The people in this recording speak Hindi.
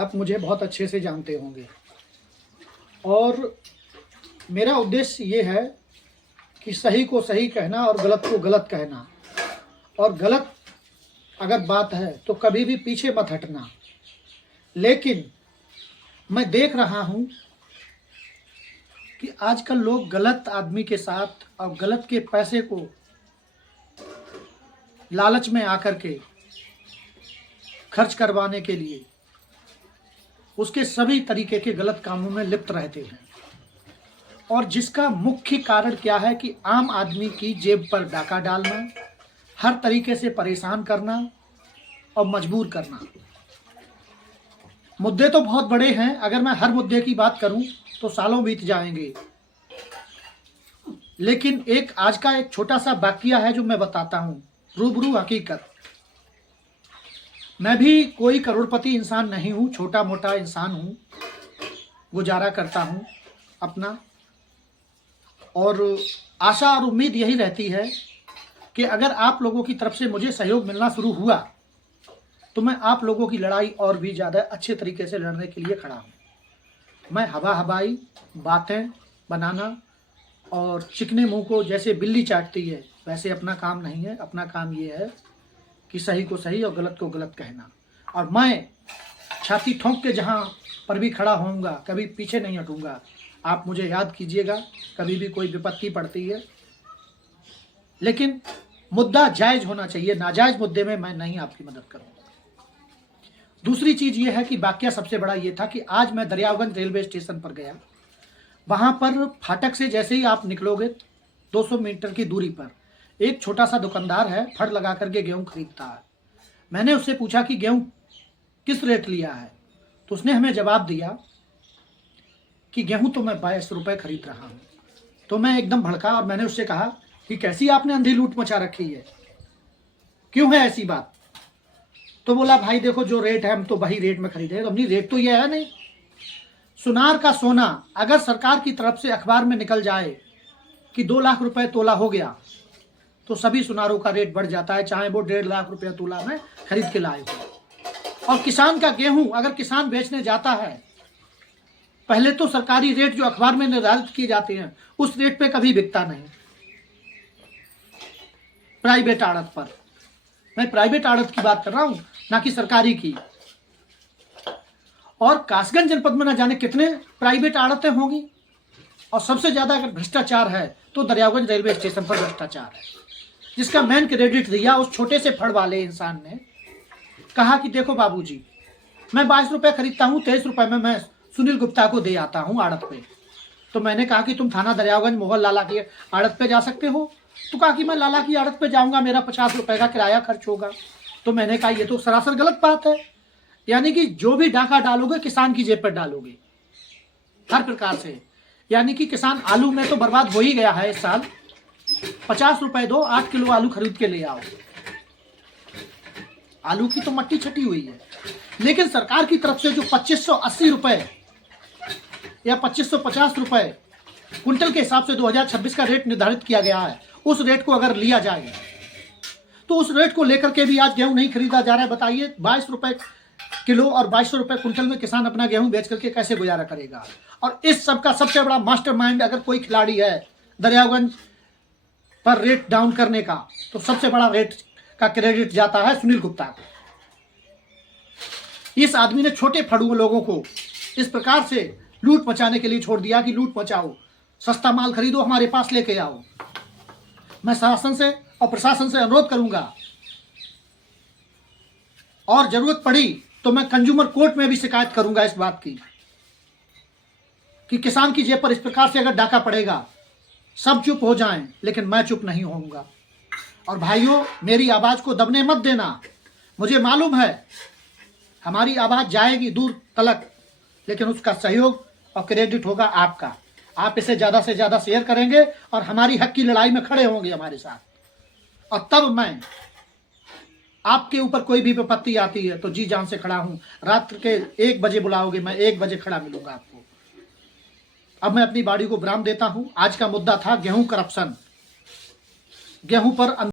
आप मुझे बहुत अच्छे से जानते होंगे और मेरा उद्देश्य ये है कि सही को सही कहना और गलत को गलत कहना, और गलत अगर बात है तो कभी भी पीछे मत हटना। लेकिन मैं देख रहा हूँ कि आजकल लोग गलत आदमी के साथ और गलत के पैसे को लालच में आकर के खर्च करवाने के लिए उसके सभी तरीके के गलत कामों में लिप्त रहते हैं, और जिसका मुख्य कारण क्या है कि आम आदमी की जेब पर डाका डालना, हर तरीके से परेशान करना और मजबूर करना। मुद्दे तो बहुत बड़े हैं, अगर मैं हर मुद्दे की बात करूं तो सालों बीत जाएंगे। लेकिन आज का एक छोटा सा वाकया है जो मैं बताता हूं, रूबरू हकीकत। मैं भी कोई करोड़पति इंसान नहीं हूं, छोटा मोटा इंसान हूं, गुजारा करता हूं अपना। और आशा और उम्मीद यही रहती है कि अगर आप लोगों की तरफ से मुझे सहयोग मिलना शुरू हुआ तो मैं आप लोगों की लड़ाई और भी ज़्यादा अच्छे तरीके से लड़ने के लिए खड़ा हूं। मैं हवा हवाई बातें बनाना और चिकने मुंह को जैसे बिल्ली चाटती है वैसे अपना काम नहीं है। अपना काम ये है कि सही को सही और गलत को गलत कहना। और मैं छाती ठोंक के जहाँ पर भी खड़ा होऊंगा, कभी पीछे नहीं हटूंगा। आप मुझे याद कीजिएगा, कभी भी कोई विपत्ति पड़ती है, लेकिन मुद्दा जायज़ होना चाहिए। नाजायज़ मुद्दे में मैं नहीं आपकी मदद करूंगा। दूसरी चीज़ ये है कि वाकया सबसे बड़ा ये था कि आज मैं दरियागंज रेलवे स्टेशन पर गया। वहाँ पर फाटक से जैसे ही आप निकलोगे 200 मीटर की दूरी पर एक छोटा सा दुकानदार है, फड़ लगा करके गेहूँ खरीदता है। मैंने उससे पूछा कि गेहूँ किस रेट लिया है, तो उसने हमें जवाब दिया कि गेहूँ तो मैं 22 रुपये खरीद रहा हूँ। तो मैं एकदम भड़का और मैंने उससे कहा कि कैसी आपने अंधी लूट मचा रखी है, क्यों है ऐसी बात? तो बोला भाई देखो जो रेट है हम तो वही रेट में खरीदे। तो अपनी रेट तो ये है नहीं। सुनार का सोना अगर सरकार की तरफ से अखबार में निकल जाए कि 2 लाख रुपए तोला हो गया तो सभी सुनारों का रेट बढ़ जाता है, चाहे वो 1.5 लाख रुपया तोला में खरीद के लाए हो। और किसान का गेहूं अगर किसान बेचने जाता है, पहले तो सरकारी रेट जो अखबार में निर्धारित किए जाते हैं उस रेट पे कभी बिकता नहीं, प्राइवेट आड़त पर। मैं प्राइवेट आड़त की बात कर रहा हूं, ना कि सरकारी की। और कासगंज जनपद में ना जाने कितने प्राइवेट आड़तें होंगी, और सबसे ज्यादा अगर भ्रष्टाचार है तो दरियागंज रेलवे स्टेशन पर भ्रष्टाचार है, जिसका मैन क्रेडिट दिया उस छोटे से फड़ वाले इंसान ने। कहा कि देखो बाबूजी, मैं 22 रुपये खरीदता हूँ, 23 रुपये में मैं सुनील गुप्ता को दे आता हूँ आड़त पे। तो मैंने कहा कि तुम थाना दरियागंज मोहन लाला की आड़त पे जा सकते हो? तो कहा कि मैं लाला की आड़त पे जाऊंगा, मेरा 50 रुपये का किराया खर्च होगा। तो मैंने कहा ये तो सरासर गलत बात है। यानी कि जो भी डाका डालोगे किसान की जेब पर डालोगे हर प्रकार से। यानी कि किसान आलू में तो बर्बाद हो ही गया है इस साल। 50 रुपए दो, 8 किलो आलू खरीद के ले आओ। आलू की तो मट्टी छटी हुई है। लेकिन सरकार की तरफ से जो 2580 रुपए या 2550 रुपए कुंटल के हिसाब से 2026 का रेट निर्धारित किया गया है, उस रेट को अगर लिया जाए तो उस रेट को लेकर के भी आज गेहूं नहीं खरीदा जा रहा है। बताइए 22 रुपए किलो और 2200 रुपए कुंटल में किसान अपना गेहूं बेच करके कैसे गुजारा करेगा? और इस सब का सबसे बड़ा मास्टरमाइंड अगर कोई खिलाड़ी है दरियागंज पर रेट डाउन करने का, तो सबसे बड़ा रेट का क्रेडिट जाता है सुनील गुप्ता को। इस आदमी ने छोटे फड़ुओं लोगों को इस प्रकार से लूट मचाने के लिए छोड़ दिया कि लूट मचाओ, सस्ता माल खरीदो, हमारे पास लेके आओ। मैं शासन से और प्रशासन से अनुरोध करूंगा, और जरूरत पड़ी तो मैं कंज्यूमर कोर्ट में भी शिकायत करूंगा इस बात की कि किसान की जेब पर इस प्रकार से अगर डाका पड़ेगा, सब चुप हो जाएं, लेकिन मैं चुप नहीं होऊंगा। और भाइयों, मेरी आवाज को दबने मत देना। मुझे मालूम है हमारी आवाज जाएगी दूर तलक, लेकिन उसका सहयोग और क्रेडिट होगा आपका। आप इसे ज्यादा से ज्यादा शेयर करेंगे और हमारी हक की लड़ाई में खड़े होंगे हमारे साथ। और तब मैं आपके ऊपर कोई भी विपत्ति आती है तो जी जान से खड़ा हूं। रात के 1 बजे बुलाओगे, मैं 1 बजे खड़ा मिलूंगा आपको। अब मैं अपनी बाड़ी को विराम देता हूं। आज का मुद्दा था गेहूं करप्शन। गेहूं पर